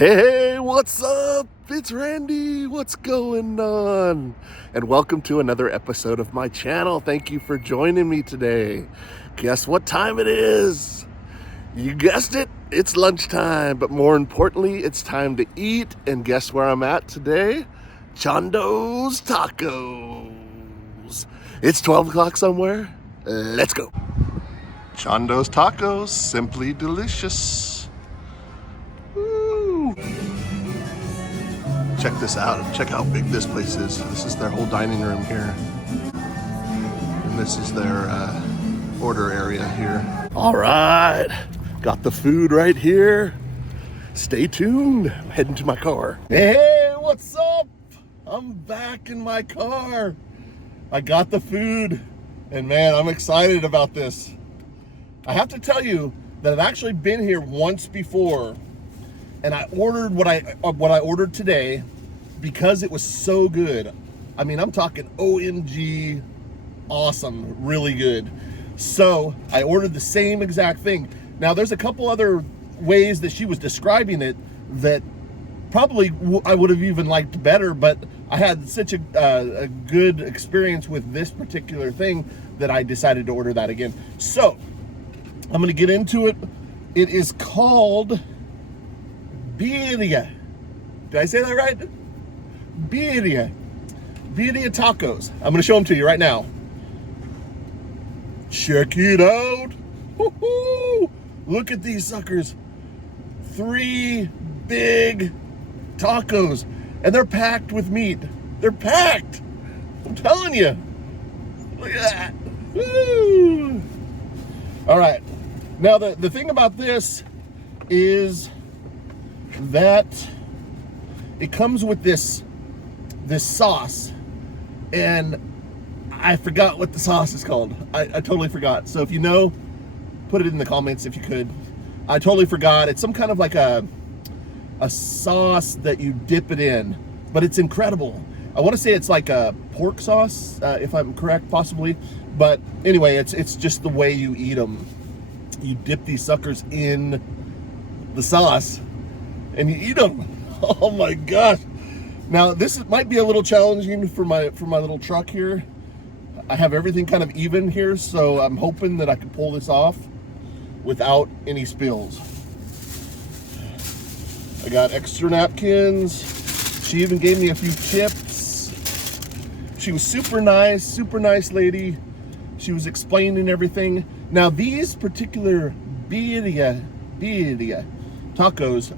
Hey, what's up? It's Randy. What's going on? And welcome to another episode of my channel. Thank you for joining me today. Guess what time it is? You guessed it, it's lunchtime, but more importantly, it's time to eat. And guess where I'm at today? Chando'S Tacos. It's 12 o'clock somewhere. Let's go. Chando'S Tacos, simply delicious. Check this out. Check how big this place is. This is their whole dining room here. And this is their order area here. All right. Got the food right here. Stay tuned. I'm heading to my car. Hey, what's up? I'm back in my car. I got the food. And man, I'm excited about this. I have to tell you that I've actually been here once before. And I ordered what I ordered today because it was so good. I mean, I'm talking OMG awesome, really good. So I ordered the same exact thing. Now there's a couple other ways that she was describing it that probably I would have even liked better, but I had such a good experience with this particular thing that I decided to order that again. So I'm gonna get into it. It is called Birria. Did I say that right? Birria. Birria tacos. I'm gonna show them to you right now. Check it out. Woo-hoo! Look at these suckers. 3 big tacos. And they're packed with meat. They're packed. I'm telling you. Look at that. Woo! All right. Now the thing about this is that it comes with this sauce, and I forgot what the sauce is called. I totally forgot. So if you know, put it in the comments if you could. I totally forgot. It's some kind of like a sauce that you dip it in, but it's incredible. I want to say it's like a pork sauce, if I'm correct, possibly. But anyway, it's just the way you eat them. You dip these suckers in the sauce and you eat them. Oh my gosh. Now this might be a little challenging for my little truck here. I have everything kind of even here, so I'm hoping that I can pull this off without any spills. I got extra napkins. She even gave me a few tips. She was super nice lady. She was explaining everything. Now these particular birria tacos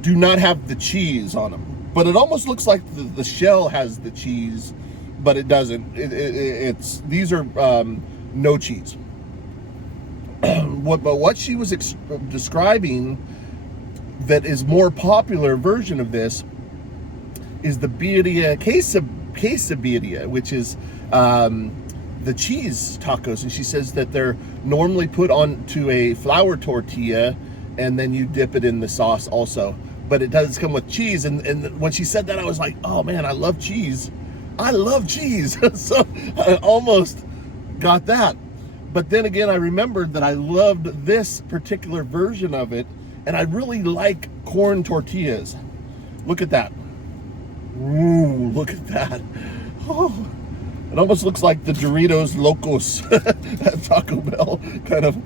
do not have the cheese on them, but it almost looks like the shell has the cheese, but it doesn't. These are no cheese. But what she was describing that is more popular version of this is the birria quesabirria, which is the cheese tacos, and she says that they're normally put onto a flour tortilla and then you dip it in the sauce also, but it does come with cheese. And when she said that, I was like, oh man, I love cheese. So I almost got that. But then again, I remembered that I loved this particular version of it, and I really like corn tortillas. Look at that. Ooh, look at that. Oh, it almost looks like the Doritos Locos at Taco Bell, kind of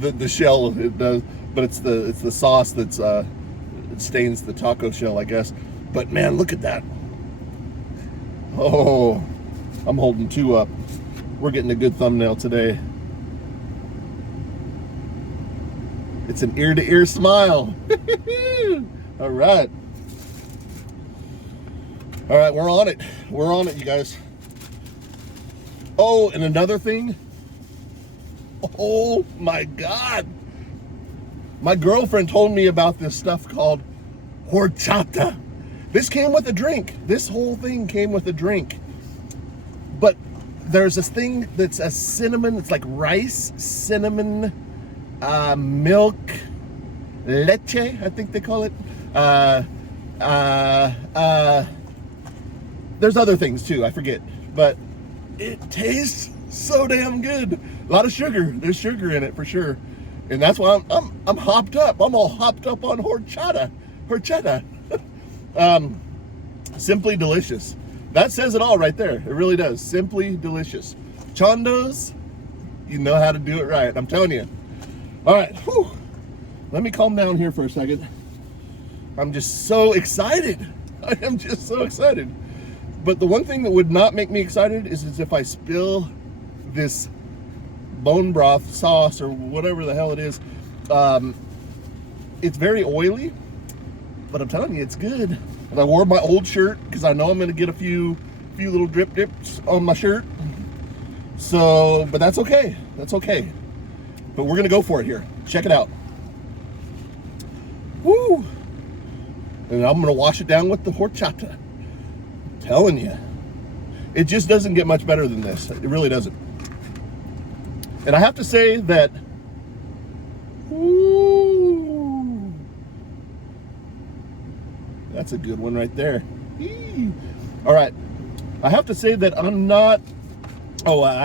the shell it does, but it's the sauce that's it stains the taco shell, I guess. But man, look at that. Oh, I'm holding 2 up. We're getting a good thumbnail today. It's an ear-to-ear smile. All right, we're on it, you guys. Oh, and another thing. Oh my God. My girlfriend told me about this stuff called horchata. This came with a drink. This whole thing came with a drink. But there's this thing that's a cinnamon, it's like rice, cinnamon, milk, leche, I think they call it. There's other things too, I forget. But it tastes so damn good. A lot of sugar. There's sugar in it for sure. And that's why I'm hopped up. I'm all hopped up on horchata. Horchata. Simply delicious. That says it all right there. It really does. Simply delicious. Chando'S, you know how to do it right. I'm telling you. All right. Whew. Let me calm down here for a second. I'm just so excited. I am just so excited. But the one thing that would not make me excited is if I spill this bone broth sauce or whatever the hell it is. It's very oily, but I'm telling you, it's good. And I wore my old shirt because I know I'm going to get a few little drips on my shirt. So, but that's okay. That's okay. But we're going to go for it here. Check it out. Woo! And I'm going to wash it down with the horchata. I'm telling you. It just doesn't get much better than this. It really doesn't. And I have to say that, ooh, that's a good one right there. Eee. All right. I have to say that I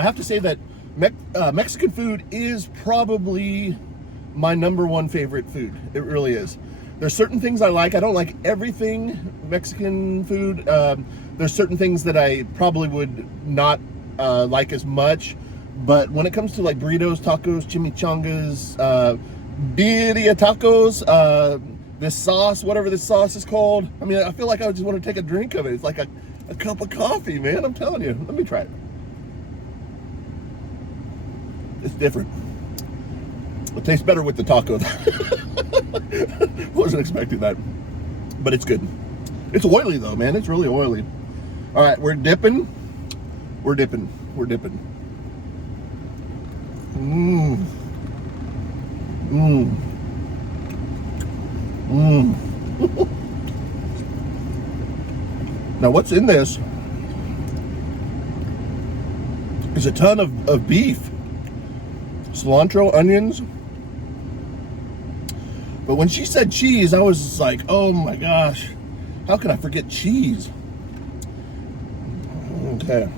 have to say that Mexican food is probably my #1 favorite food. It really is. There's certain things I like. I don't like everything Mexican food. There's certain things that I probably would not like as much. But when it comes to like burritos, tacos, chimichangas, birria tacos, this sauce, whatever this sauce is called, I mean, I feel like I just want to take a drink of it. It's like a cup of coffee, man. I'm telling you. Let me try it. It's different. It tastes better with the taco. Wasn't expecting that, but it's good. It's oily though, man. It's really oily. All right, we're dipping. We're dipping. We're dipping. Mmm. Mmm. Mmm. Now, what's in this is a ton of beef, cilantro, onions. But when she said cheese, I was just like, oh my gosh, how could I forget cheese? Okay,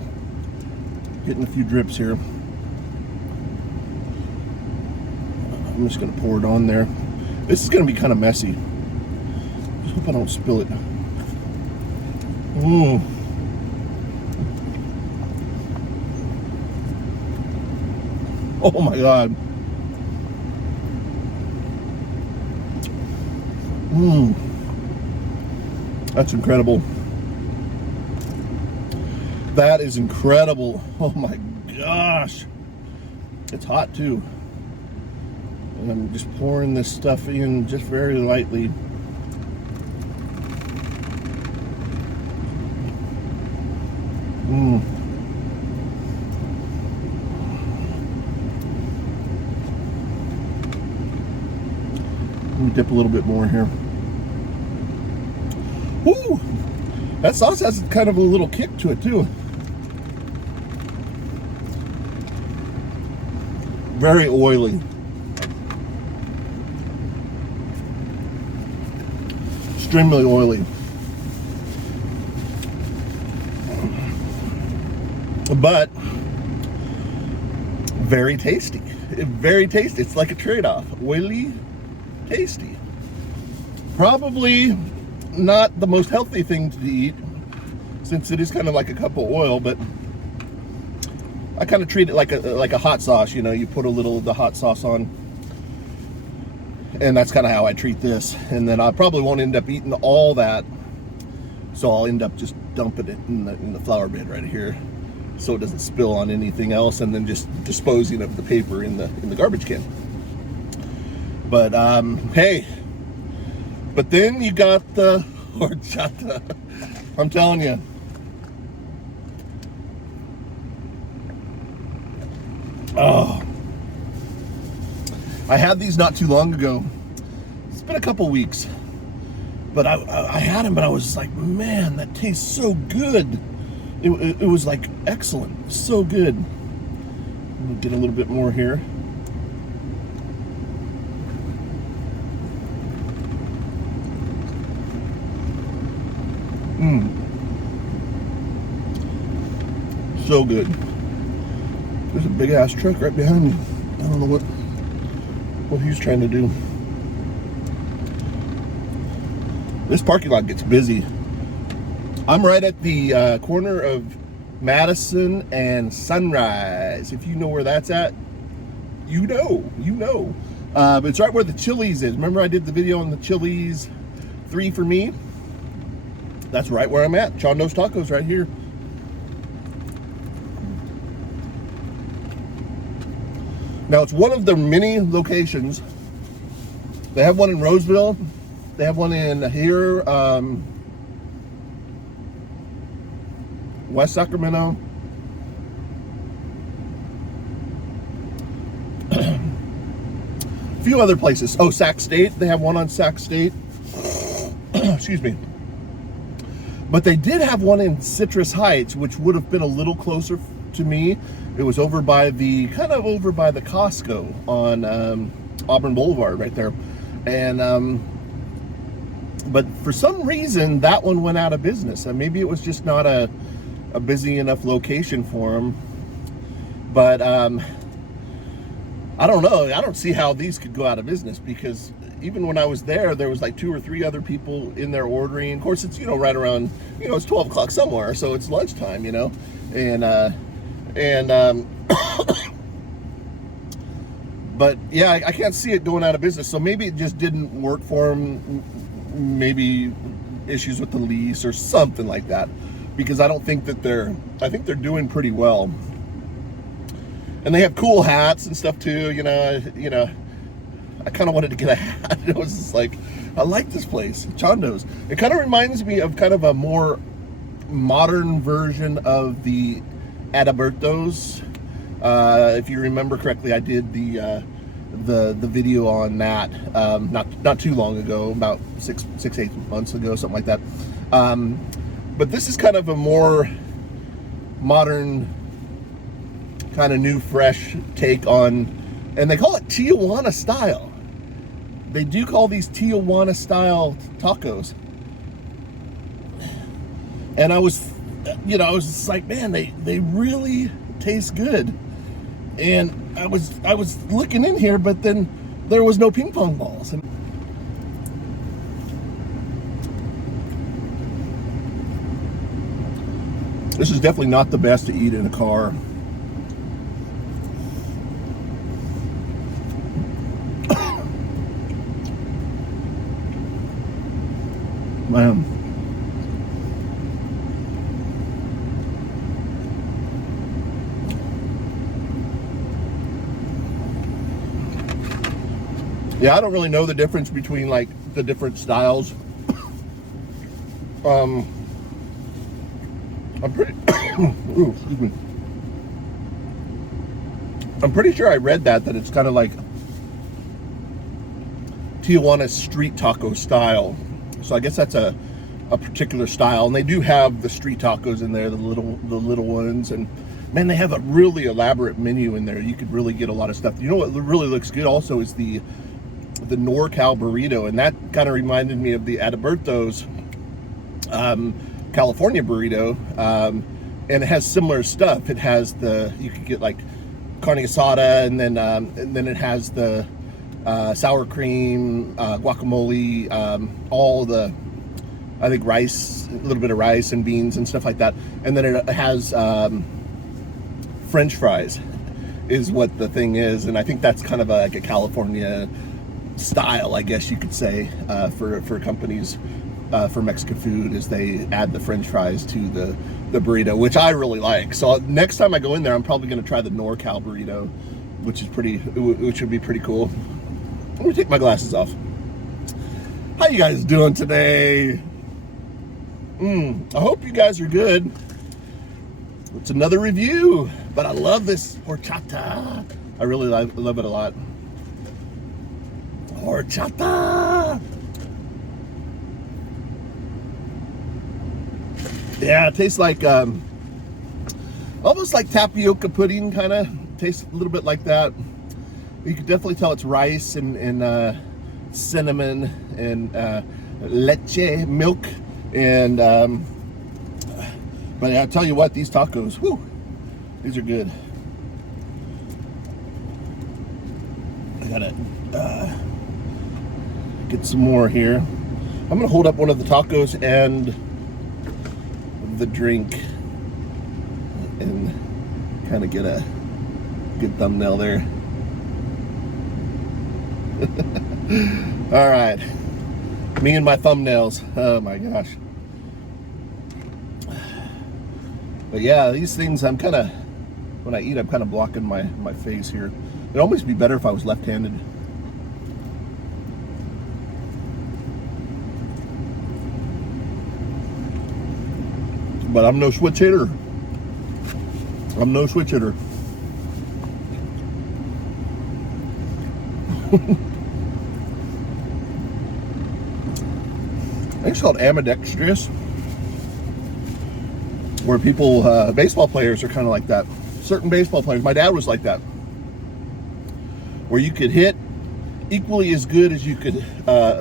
getting a few drips here. I'm just gonna pour it on there. This is gonna be kind of messy. Just hope I don't spill it. Mmm. Oh my God. Mmm. That's incredible. That is incredible. Oh my gosh. It's hot too. And I'm just pouring this stuff in just very lightly. Mmm. Let me dip a little bit more here. Woo! That sauce has kind of a little kick to it too. Very oily. Extremely oily. But very tasty. Very tasty. It's like a trade-off. Oily, tasty. Probably not the most healthy thing to eat, since it is kind of like a cup of oil, but I kind of treat it like a hot sauce. You know, you put a little of the hot sauce on, and that's kind of how I treat this. And then I probably won't end up eating all that, so I'll end up just dumping it in the flour bed right here, so it doesn't spill on anything else, and then just disposing of the paper in the garbage can. But hey, but then you got the horchata. I'm telling you. Oh, I had these not too long ago. It's been a couple weeks, but I had them, but I was just like, man, that tastes so good. It was like excellent, so good. Let me get a little bit more here. So good. There's a big ass truck right behind me. I don't know what. what he's trying to do. This parking lot gets busy. I'm right at the corner of Madison and Sunrise. If you know where that's at, you know. It's right where the Chili's is. Remember I did the video on the Chili's 3 for me? That's right where I'm at. Chando'S Tacos right here. Now it's one of their many locations. They have one in Roseville. They have one in here, West Sacramento. A few other places. Oh, Sac State. They have one on Sac State. Excuse me. But they did have one in Citrus Heights, which would have been a little closer to me. It was over by the Costco on Auburn Boulevard right there. And but for some reason that one went out of business. And maybe it was just not a busy enough location for them. But I don't know. I don't see how these could go out of business, because even when I was there was like 2 or 3 other people in there ordering. Of course, it's, right around, it's 12 o'clock somewhere, so it's lunchtime, but yeah, I can't see it going out of business. So maybe it just didn't work for them. Maybe issues with the lease or something like that, because I think they're doing pretty well. And they have cool hats and stuff too. I kind of wanted to get a hat. It was just like, I like this place, Chando'S. It kind of reminds me of kind of a more modern version of the Adalberto's. If you remember correctly, I did the video on that not too long ago, about 6-8 months ago, something like that. But this is kind of a more modern, kind of new, fresh take on, and they call it Tijuana style. They do call these Tijuana style tacos. And I was just like, man, they really taste good. And I was looking in here, but then there was no ping pong balls. And this is definitely not the best to eat in a car. Man. Yeah, I don't really know the difference between like the different styles. I'm pretty ooh, excuse me. I'm pretty sure I read that it's kind of like Tijuana street taco style. So I guess that's a particular style, and they do have the street tacos in there, the little ones, and man, they have a really elaborate menu in there. You could really get a lot of stuff. You know what really looks good also is the NorCal burrito, and that kind of reminded me of the Adalberto's California burrito, and it has similar stuff. It has you could get like carne asada, and then it has the sour cream, guacamole, all the, I think, rice, a little bit of rice and beans and stuff like that. And then it has French fries is what the thing is. And I think that's kind of like a California style, I guess you could say, for companies for Mexican food, is they add the French fries to the burrito, which I really like. So next time I go in there, I'm probably going to try the NorCal burrito, which would be pretty cool. Let me take my glasses off. How you guys doing today? I hope you guys are good. It's another review, but I love this horchata. I really love it a lot. Horchata. Yeah, it tastes like almost like tapioca pudding, kind of tastes a little bit like that. You can definitely tell it's rice and cinnamon and leche, milk, and but I'll tell you what, these tacos, whew, these are good. I gotta Get some more here. I'm gonna hold up one of the tacos and the drink and kind of get a good thumbnail there. All right, me and my thumbnails. Oh my gosh. But yeah, these things, I'm kind of, when I eat, I'm kind of blocking my face here. It'd almost be better if I was left-handed. But I'm no switch hitter. I'm no switch hitter. I think it's called ambidextrous, where people, baseball players are kind of like that. Certain baseball players, my dad was like that, where you could hit equally as good as you could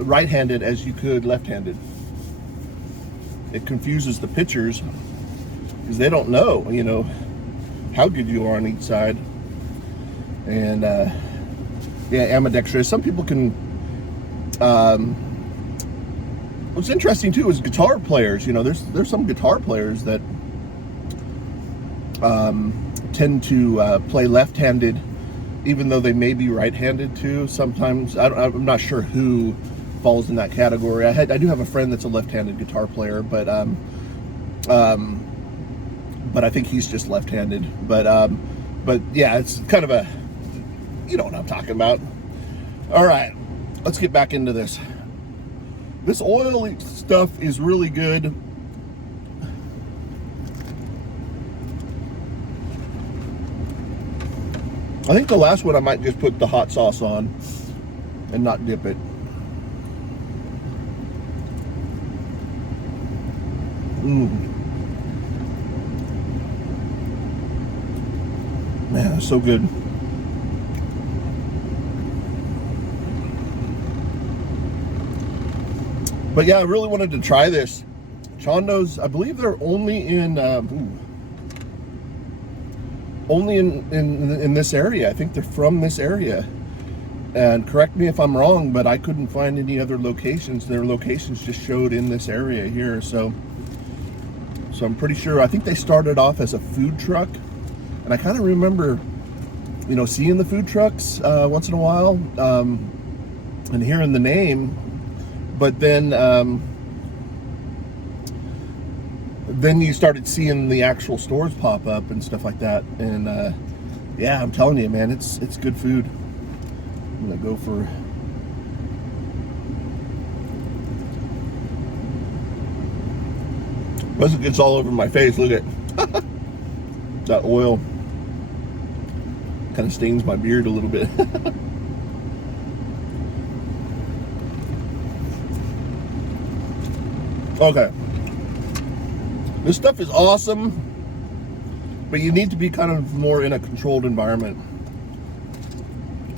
right-handed as you could left-handed. It confuses the pitchers because they don't know, you know, how good you are on each side. And yeah, ambidextrous. Some people can. What's interesting too is guitar players. You know, there's some guitar players that tend to play left-handed, even though they may be right-handed too. Sometimes I'm not sure who falls in that category. I do have a friend that's a left-handed guitar player, but I think he's just left-handed. But yeah, it's kind of a, you know what I'm talking about. All right, let's get back into this. This oil stuff is really good. I think the last one I might just put the hot sauce on and not dip it. Man, it's so good. But yeah, I really wanted to try this. Chando'S, I believe they're only in this area. I think they're from this area. And correct me if I'm wrong, but I couldn't find any other locations. Their locations just showed in this area here. So I'm pretty sure, I think they started off as a food truck. And I kind of remember, you know, seeing the food trucks once in a while and hearing the name. But then you started seeing the actual stores pop up and stuff like that. And yeah, I'm telling you, man, it's good food. I'm gonna go for. Once it gets all over my face, look at that oil. Kind of stains my beard a little bit. Okay. This stuff is awesome, but you need to be kind of more in a controlled environment.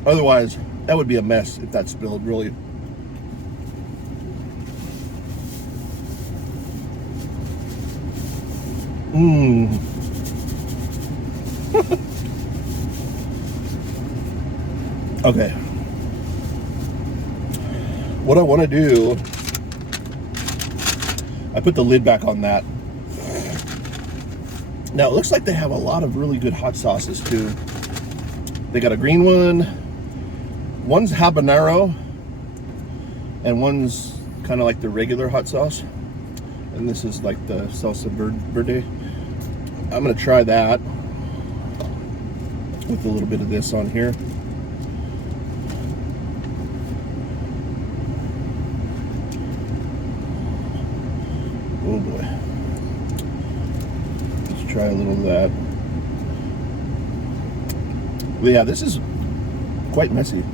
Otherwise, that would be a mess if that spilled, really. Okay. What I want to do, I put the lid back on that. Now it looks like they have a lot of really good hot sauces too. They got a green one, one's habanero, and one's kind of like the regular hot sauce. And this is like the salsa verde. I'm gonna try that with a little bit of this on here. Oh boy. Let's try a little of that. But yeah, this is quite messy.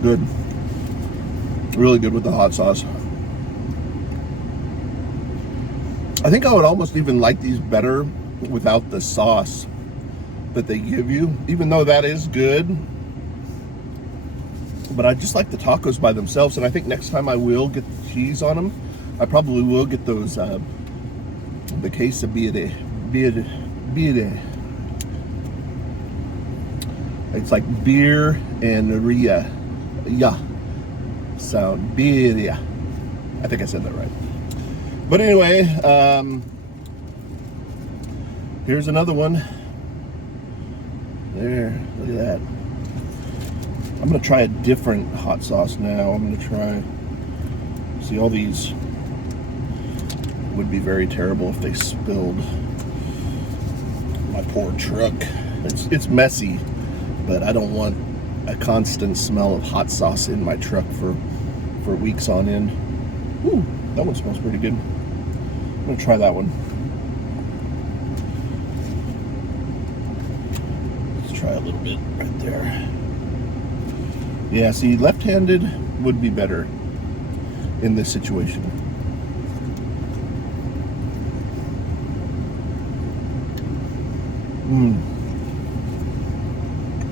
Good. Really good with the hot sauce. I think I would almost even like these better without the sauce that they give you, even though that is good. But I just like the tacos by themselves, and I think next time I will get the cheese on them. I probably will get those, the quesadilla. Birria. It's like beer and Ria. Yeah. Sound. Birria. I think I said that right. But anyway, here's another one. There, look at that. I'm gonna try a different hot sauce now. I'm gonna try, see, all these would be very terrible if they spilled. My poor truck. It's messy, but I don't want a constant smell of hot sauce in my truck for weeks on end. Ooh, that one smells pretty good. I'm gonna try that one. Let's try a little bit right there. Yeah, see, left-handed would be better in this situation.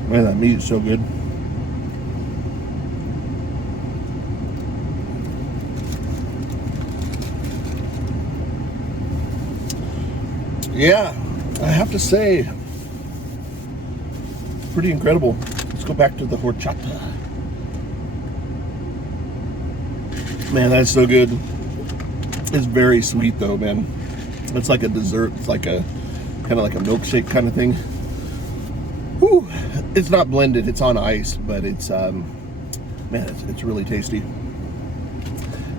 Man, that meat is so good. Yeah, I have to say, pretty incredible. Let's go back to the horchata. Man, that's so good. It's very sweet though, man. It's like a dessert. It's like a kind of like a milkshake kind of thing. Whew. It's not blended. It's on ice, but it's man, it's really tasty.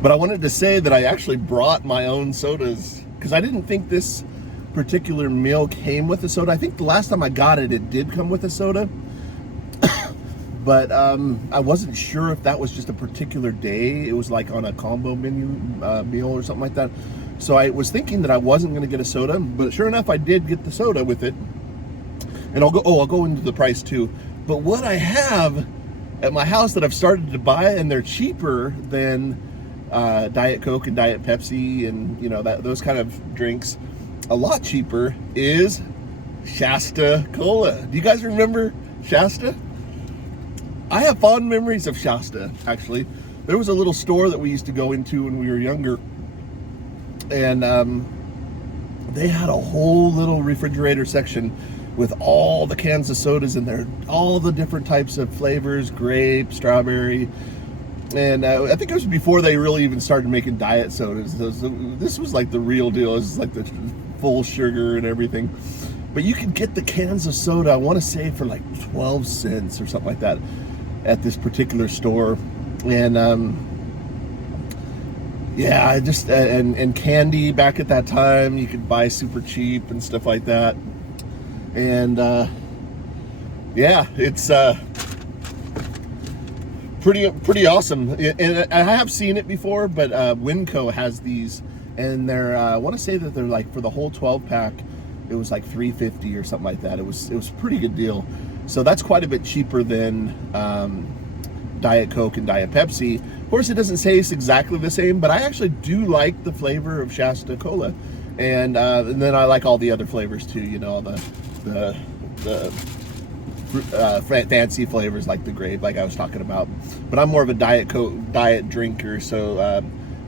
But I wanted to say that I actually brought my own sodas because I didn't think this particular meal came with a soda. I think the last time I got it, it did come with a soda. But I wasn't sure if that was just a particular day. It was like on a combo menu meal or something like that. So I was thinking that I wasn't going to get a soda, but sure enough, I did get the soda with it. And I'll go into the price too. But what I have at my house that I've started to buy, and they're cheaper than Diet Coke and Diet Pepsi and those kind of drinks, a lot cheaper, is Shasta Cola. Do you guys remember Shasta? I have fond memories of Shasta, actually. There was a little store that we used to go into when we were younger, and they had a whole little refrigerator section with all the cans of sodas in there, all the different types of flavors, grape, strawberry, and I think it was before they really even started making diet sodas. This was like the real deal. This is like the full sugar and everything. But you could get the cans of soda, I want to say, for like 12 cents or something like that at this particular store. And yeah, I just and candy back at that time you could buy super cheap and stuff like that. And yeah, it's pretty awesome. And I have seen it before, but Winco has these, and they're I want to say that they're like, for the whole 12 pack it was like $3.50 or something like that. It was a pretty good deal. So that's quite a bit cheaper than Diet Coke and Diet Pepsi. Of course, it doesn't taste exactly the same, but I actually do like the flavor of Shasta Cola, and then I like all the other flavors too. The fancy flavors like the grape, like I was talking about. But I'm more of a Diet Coke diet drinker, so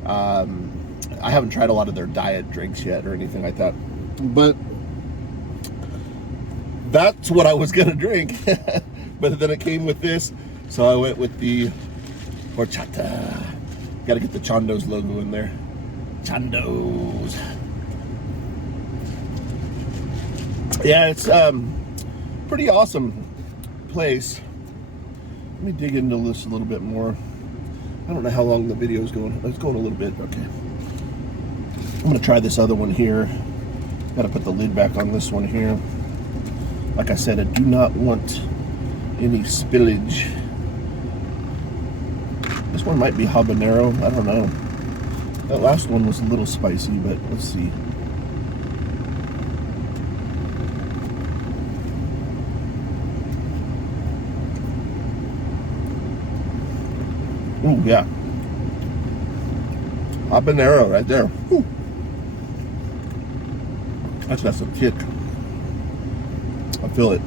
I haven't tried a lot of their diet drinks yet or anything like that. But that's what I was gonna drink. But then it came with this, so I went with the horchata. Got to get the Chando'S logo in there. Chando'S. Yeah, it's pretty awesome place. Let me dig into this a little bit more. I don't know how long the video is going. It's going a little bit. Okay. I'm gonna try this other one here. Got to put the lid back on this one here. Like I said, I do not want any spillage. This one might be habanero. I don't know. That last one was a little spicy, but let's see. Oh yeah, habanero right there. Ooh. That's got some kick. I feel it.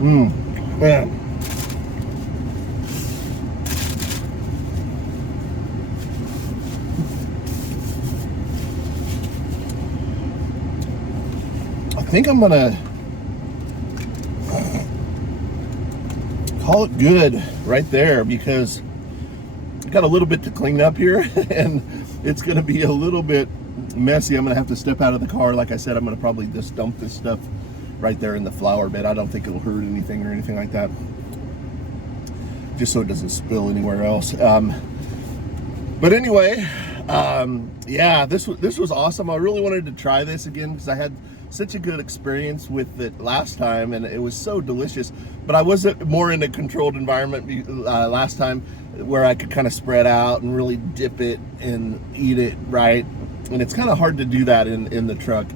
Man. I think I'm gonna call it good right there, because I got a little bit to clean up here and it's gonna be a little bit messy. I'm gonna have to step out of the car. Like I said, I'm gonna probably just dump this stuff right there in the flour bed. I don't think it'll hurt anything or anything like that, just so it doesn't spill anywhere else. But anyway, yeah, this was awesome. I really wanted to try this again because I had such a good experience with it last time, and it was so delicious. But I was more in a controlled environment last time, where I could kind of spread out and really dip it and eat it right. And it's kind of hard to do that in the truck.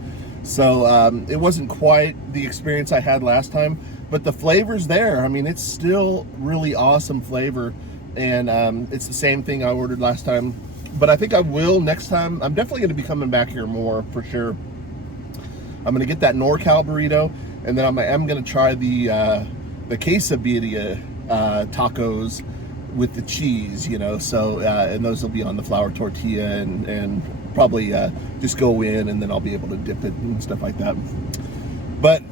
So it wasn't quite the experience I had last time, but the flavor's there. I mean, it's still really awesome flavor, and it's the same thing I ordered last time. But I think I will next time. I'm definitely going to be coming back here more for sure. I'm gonna get that NorCal burrito, and then I'm gonna try the quesadilla tacos with the cheese, you know. So and those will be on the flour tortilla, and probably just go in, and then I'll be able to dip it and stuff like that. But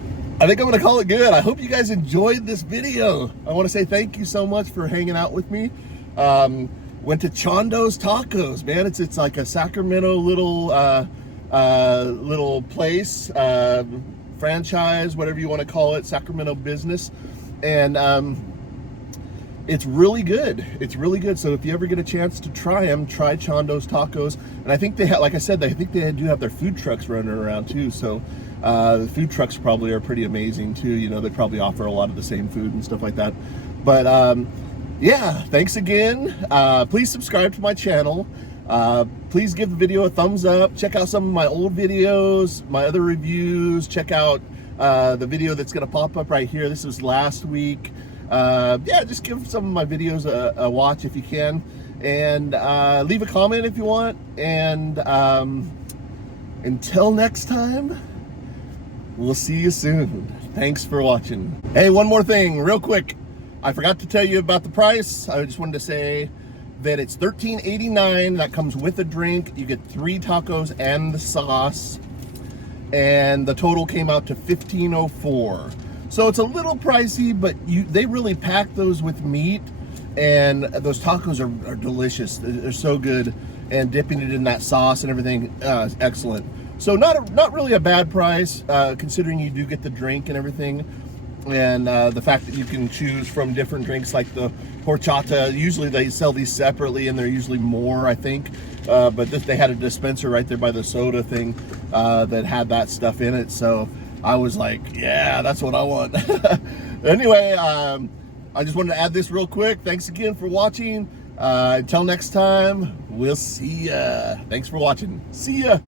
I think I'm gonna call it good. I hope you guys enjoyed this video. I want to say thank you so much for hanging out with me. Went to Chando'S Tacos, man. It's like a Sacramento little place, franchise, whatever you want to call it, Sacramento business, and it's really good. It's really good. So if you ever get a chance to try them, try Chando'S Tacos. And I think they have, like I said, I think they do have their food trucks running around too. So the food trucks probably are pretty amazing too. You know, they probably offer a lot of the same food and stuff like that. But yeah, thanks again. Please subscribe to my channel. Please give the video a thumbs up. Check out some of my old videos, my other reviews. Check out the video that's going to pop up right here. This was last week. Yeah, just give some of my videos a watch if you can. And leave a comment if you want. And until next time, we'll see you soon. Thanks for watching. Hey, one more thing real quick. I forgot to tell you about the price. I just wanted to say that it's $13.89. That comes with a drink. You get 3 tacos and the sauce, and the total came out to $15.04. So it's a little pricey, but they really pack those with meat, and those tacos are delicious. They're so good, and dipping it in that sauce and everything, excellent. So not really a bad price, considering you do get the drink and everything. And the fact that you can choose from different drinks like the Horchata. Usually they sell these separately, and they're usually more, I think. But they had a dispenser right there by the soda thing that had that stuff in it. So I was like, yeah, that's what I want. Anyway, I just wanted to add this real quick. Thanks again for watching. Until next time, we'll see ya. Thanks for watching. See ya.